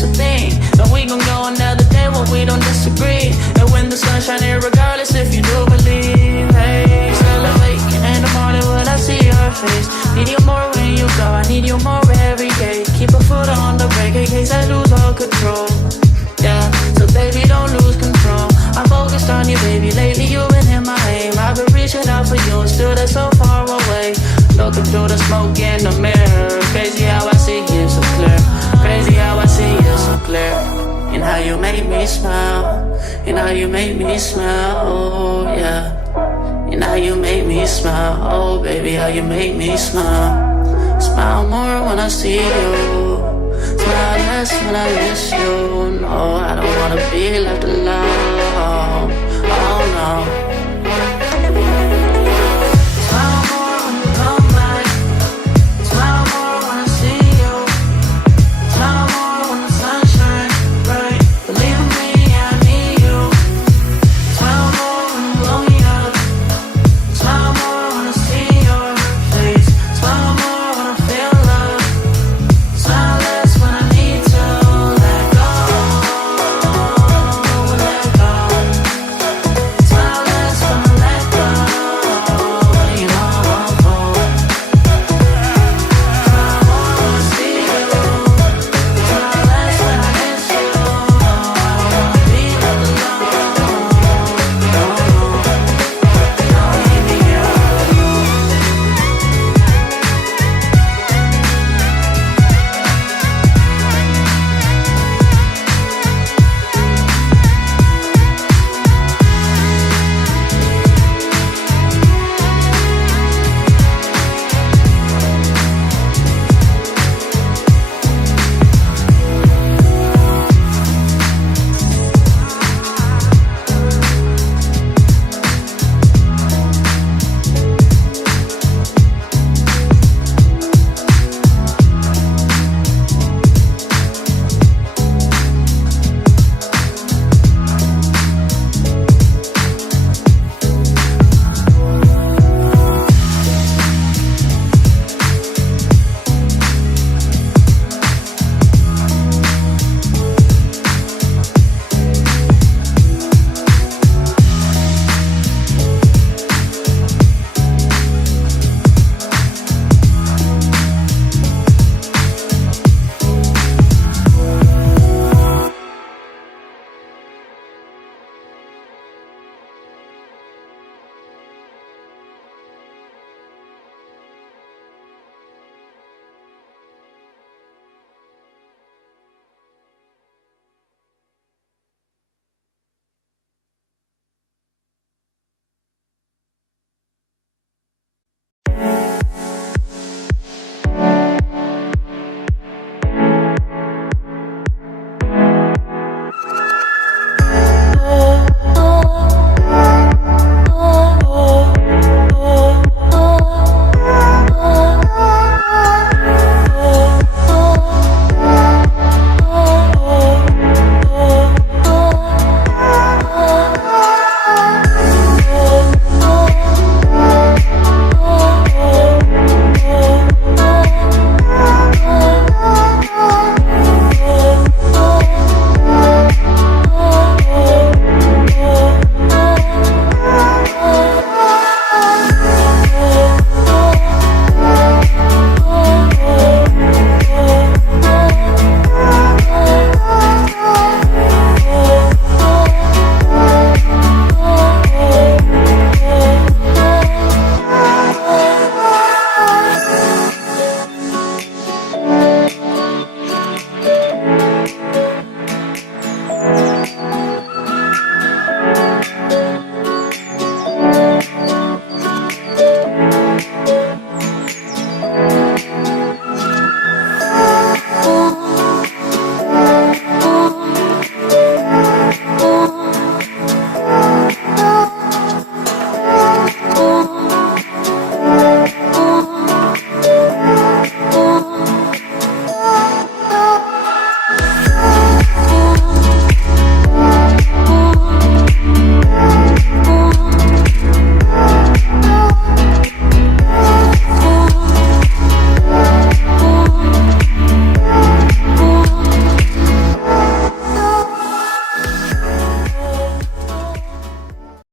that's the thing. And we gon' go another day when we don't disagree. And when the sun's shining, regardless if you do believe. Hey, celebrate in the morning when I see your face. Need you more when you go, I need you more every day. Keep a foot on the brake in case I lose all control. Yeah, so baby don't lose control. I'm focused on you, baby. Lately you've been in my aim. I've been reaching out for you, and still they're so far away. Looking through the smoke in the mirror. Crazy how I see you so clear. Crazy how I see you so clear. And how you make me smile. And how you make me smile. Oh yeah. And how you make me smile. Oh baby, how you make me smile. Smile more when I see you. Smile less when I miss you. No, I don't wanna be left alone.